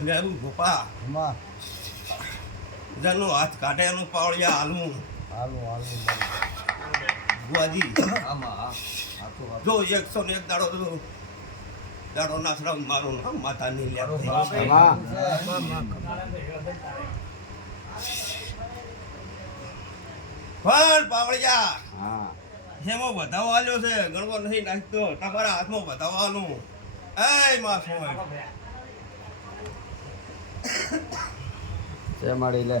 લેવું ભોપા માં જનું હાથ કાઢે એનું પાવળિયા હાલવું બુઆજી જો 101 દાડો નાસડા મારું નામ માતાની લે પણ પાવળિયા એમાં વધાવો આલ્યો છે ગણવો નહીં નાખતો તમારા હાથમાં વધાવવાનું એ માં સોય છે મારી લે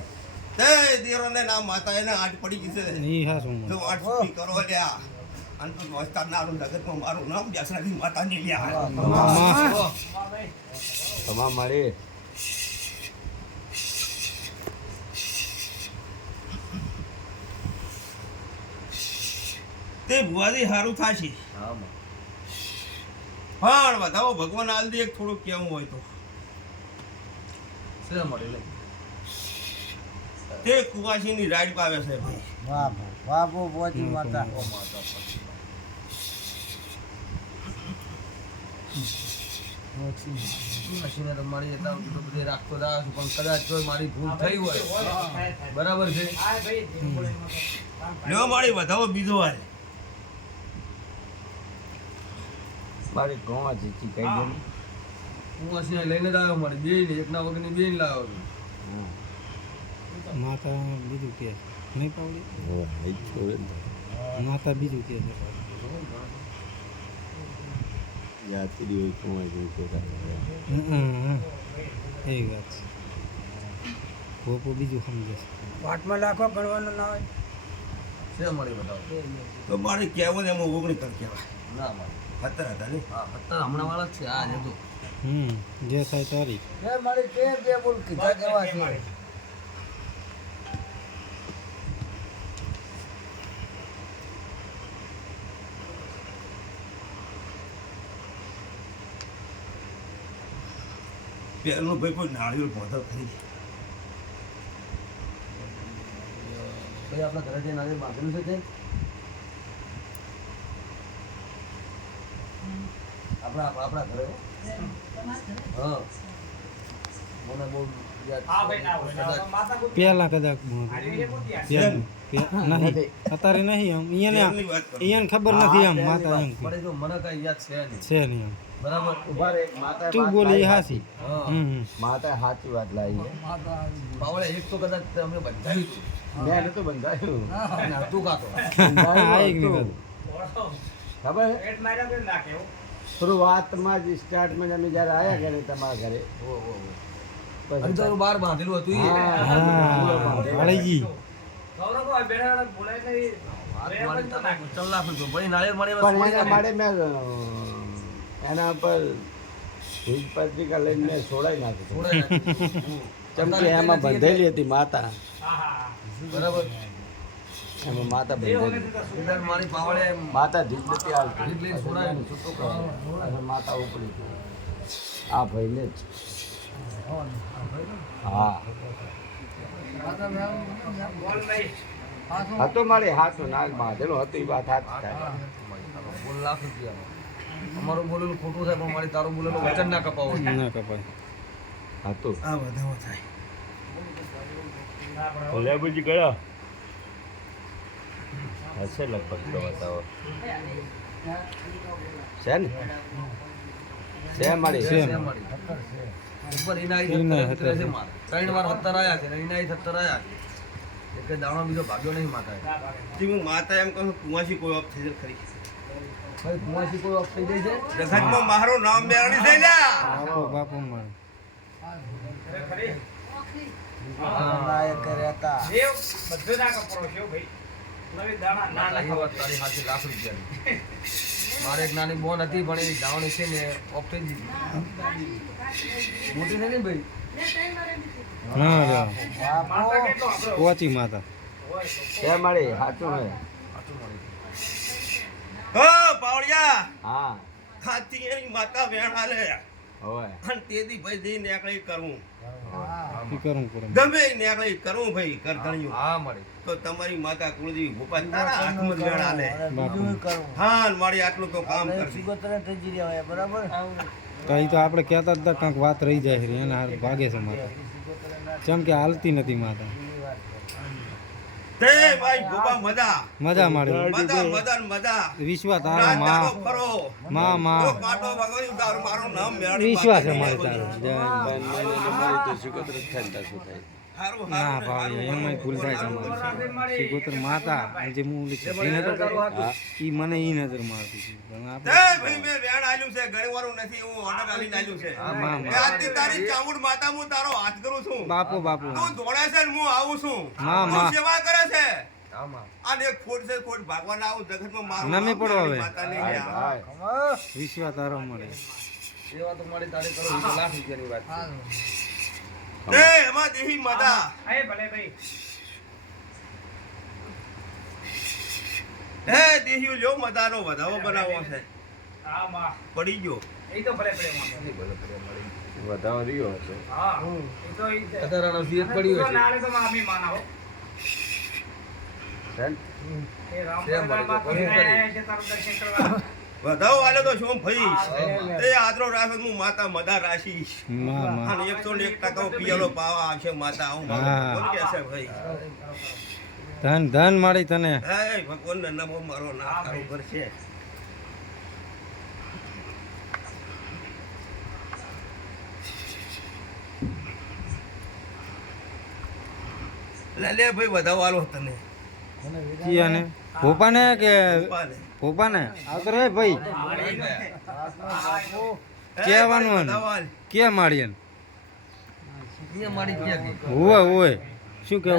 તે દીરોને નામ માતા એને આઠ પડી ગઈ છે ની હા શું તો આઠ પડી કરો લ્યા અને તો મોસ્તા નારું જગતમાં મારું નામ જાસરાની માતાની લ્યા તમામ મારી તે ભુવાજી સારું થશે પણ વધાવો ભગવાન આલ દે થોડુંક કેવું હોય તો તે કુવાસીની રાઈડ પાવે છે ભાઈ વાહ વાહ બો બોજી માતા મારી બધી રાખતો રાખું પણ કદાચ જો મારી ભૂલ થઈ હોય બરાબર છે લેવા મારી વધાવો બીજો વાર મારી ગોવા જીતી કઈ દે હું અસી લઈને જ આવ્યો મારી બે ને એકના વગરની બે ને લાવ્યો માતા બીજું કે નહીં પાવડી માતા બીજું કે છે યાત્રી હોય કોણ કે એ વાત ભોપો બીજું સમજે છે પાટમાં લાખો ગણવાનું ના હોય છે મળી બતાવો તો મારે કહેવું ને એમાં ઓગણી કર કહેવાય ના મારી ખતર હતા ને હા અત્યારે હમણાં વાળા જ છે આ જતો જે થાય તારી એ મારી બે બોલ કીધા જેવા છે પેલું ભાઈ કોઈ નાળિયેર પહોંચો ખરી ભાઈ આપણા ઘરે જઈને આજે બાંધેલું છે તે આપણા ઘરે હા મને બહુ પેલા કદાચ નહીં અત્યારે નહીં આમ અહીંયા ખબર નથી આમ માતા એમ મને જો મને કઈ યાદ છે નહીં છે નહીં આમ બરાબર ઉભા રે માતા તું બોલી હાસી માતા સાચી વાત લાવી બાવળે એક તો કદાચ અમે બંધાયું મેં નતું બંધાયું તું કાતો ખબર શરૂઆતમાં જ સ્ટાર્ટમાં અમે જ્યારે આવ્યા ઘરે તમારા ઘરે પછી તો બહાર બાંધેલું હતું હળીજી એના પર ભીજ પત્રિકા લઈને મેં છોડાઈ નાખી ચમકી એમાં બંધેલી હતી માતા બરાબર એમાં માતા બંધેલી મારી પાવડે માતા ધીજ નથી આવતી માતા ઉપડી આ ભાઈને જ હા હતો મારે હાથું નાગ બાંધેલો હતું એ વાત હાથ થાય બોલ લાખ રૂપિયા અમારું બોલેલું ખોટું થાય પણ મારી તારું બોલેલું વચન ના કપાવો ના કપાય હતું આ વધાવો થાય ભોલેબુજી કયો હશે લગભગ તો બતાવો છે ને છે મારી છે મારી ઉપર ઇનાઈ 3 વાર 70 આયા છે ને ઇનાઈ 70 આયા છે એટલે દાણો બીજો ભાગ્યો નહીં માતા હું માતા એમ કહું કુવાસી કોઈ ઓફ થઈ જાય ખરી ભાઈ કુવાસી કોઈ ઓફ થઈ જાય છે જગતમાં મારું નામ બેરાણી થઈ લ્યા બાપુ મારે નાયક રહેતા દેવ બધું ના કપરો છે ભાઈ નવી દાણા ના વાત તારી હાથી લાખ રૂપિયાની મારે એક નાની બોન હતી પણ એ દાવણી છે ને ઓફ થઈ ગઈ મોટી નહીં ભાઈ હા માતા કેટલો આપણો પોચી માતા છે મારી સાચું હે હો પાવળિયા હા ખાતી એની માતા વેણ આલે હોય અને તેથી ભાઈ જઈ નેકળી કરવું ઈ કરું પડે ગમે ઈ નેકળી કરવું ભાઈ કરધણ્યું હા મારી તો તમારી માતા કુળદેવી ભોપા તારા હાથમાં વેણ આલે બાપુ હા ને મારી આટલું તો કામ કરશે બરાબર તો અહીં તો આપણે કહેતા જ હતા કાંઈક વાત રહી જાય છે એના હારું ભાગે છે માતા જેમ કે હાલતી નથી માતા તે ભાઈ ગોપા મજા મજા માડી મજા મજા મજા વિશ્વા તારો રાત માં દાડો ફરો માં માં તો કાંટો વગાડ્યું તારું મારું નામ મેળી વિશ્વાસ છે મારે તારો જય હારું ના હારું ભાઈ એમાં ભૂલ થાય તમારી શીખોતર માતા અને જે હું ઓલી છત્રી નતો ઈ મને ઈ નજર મારતી હતી પણ તે આપણે ભાઈ મેં વેણ આલ્યું છે ઘણી વારું નથી હું ઓર્ડર આલીને આલ્યું છે હા, માં, કે આજથી તારી ચામુંડ માતા હું તારો હાથ કરું છું બાપુ બાપુ તું દોડે છે ને હું આવું છું માં, તું માં. સેવા કરે છે આમાં અને એક ખોટ છે ખોટ ભાગવાના આવું જગતમાં મારું નમે નામ પડો હવે. માતાની ગયા. વિશ્વા તારો મળે સેવા તો મારી તારે કરો એ તો લાખ રૂપિયાની વાત છે તે એમાં દેહી મજા એ ભલે ભાઈ હે દેહી લ્યો મજાનો વધાવો બનાવવો છે હા માં પડી ગયો એ તો ભલે ભલે માં વધાવા રહ્યો હશે હા એ તો ઈ છે. કતારાનો સિયત તું પડ્યો તો છે નાલે તો માં અમી માના હો ધન એ રામ સેમ ભગવાન મળી બાપુ ગયું. આયા છે તારું દર્શન કરવા વધાવો આલે તો શું ભાઈ હા. એ આદરો રાખે હું માતા મદા રાશીશ માં માં અને 101% પિયાલો પાવા આવશે માતા આવું હા. મારું કોણ કહે છે ભાઈ ધન ધન મારી તને હે ભગવાનના નામો મારો ના સારું કરશે લે ભાઈ વધાવો આલો તને કિયાને ભોપાને કે ઉપાડે. ભોપાને આવતો રે ભાઈ કહેવાનું હે, આને. વધાવો આલ. કે માળીએ અહીંયા મારી ક્યાં ગઈ હોય હોય શું કેવું